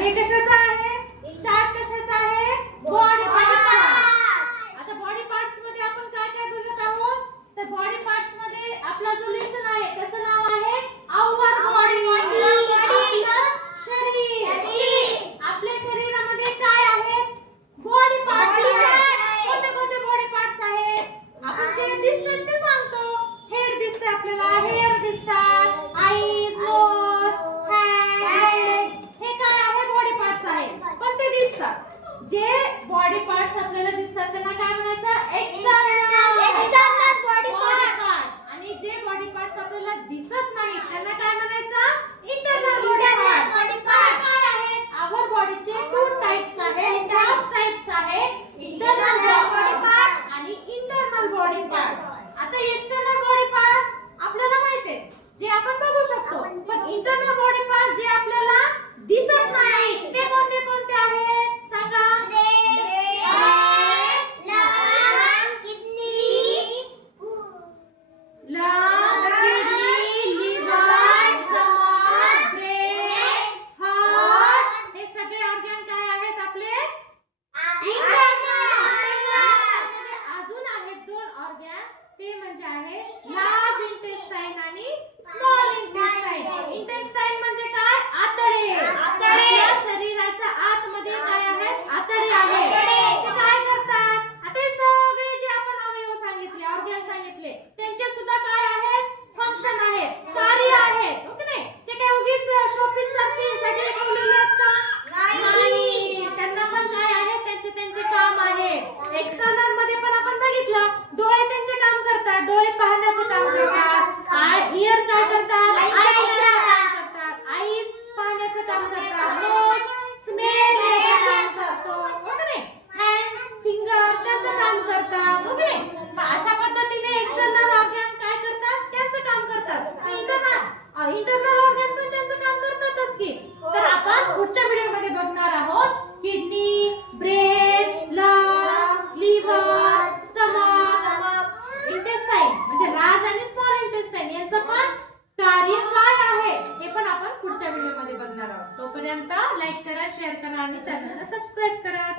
हे कशाचं आहे? चार्ट कशाचा आहे? बॉडी पार्ट्सचा. आता बॉडी पार्ट्स मध्ये आपण काय काय बघत आहोत? तर बॉडी पार्ट्स मध्ये आपला जो लेसन आहे त्याचं नाव आहे आवर बॉडी. आपलं शरीर. आपल्या शरीरामध्ये काय आहेत? बॉडी पार्ट्स आहेत. कोणते कोणते बॉडी पार्ट्स आहेत? आपण जे दिसतात ते सांगतो. हेड दिसते आपल्याला, हेअर दिसतात, आईज, नोज, हँड, हे काय आहे? बॉडी पार्ट्स आहेत. पण ते दिसतात. जे बॉडी पार्ट्स आपल्याला दिसतात त्यांना काय म्हणायचं? External body parts. आणि जे बॉडी पार्ट्स आपल्याला दिसत नाहीत त्यांना काय म्हणायचं? Internal body parts. काय आहेत? आवर बॉडीचे टू टाइप्स आहेत. फर्स्ट टाइप्स आहे इंटरनल बॉडी पार्ट्स आणि इंटरनल बॉडी पार्ट्स. आता एक्सटर्नल बॉडी पार्ट्स आपल्याला माहिती आहे, जे आपण बघू शकतो. पण इंटरनल बॉडी पार्ट्स जे आपल्याला दिसत नाही ते कोणते कोणते आहेत? सांगा. एक्सटर्नल मध्ये पण आपण बघितलं, डोळे त्यांचे काम करतात, डोळे पाहण्याचं काम करतात. इयर काय करतात? ऐकण्याचं काम करतात. आईज पाहण्याचं काम करतात. नोज स्मेल काम करतो, हो की नाही? हँड फिंगर त्याचं काम करतात, हो की नाही? अशा पद्धतीने एक्सटर्नल ऑर्गन काय करतात? त्याचं काम करतात. इंटरनल ऑर्गन पण त्याचं काम करतातच की. तर आपण पुढच्या व्हिडिओ मध्ये बघणार आहोत kidney, brain, lungs, liver, stomach, intestine म्हणजे लार्ज आणि स्मॉल इंटेस्टाइन यांचं पण कार्य काय आहे हे पण आपण पुढच्या व्हिडिओ मध्ये बघणार आहोत. तोपर्यंत लाईक करा, शेअर करा आणि चॅनलला सबस्क्राइब करा.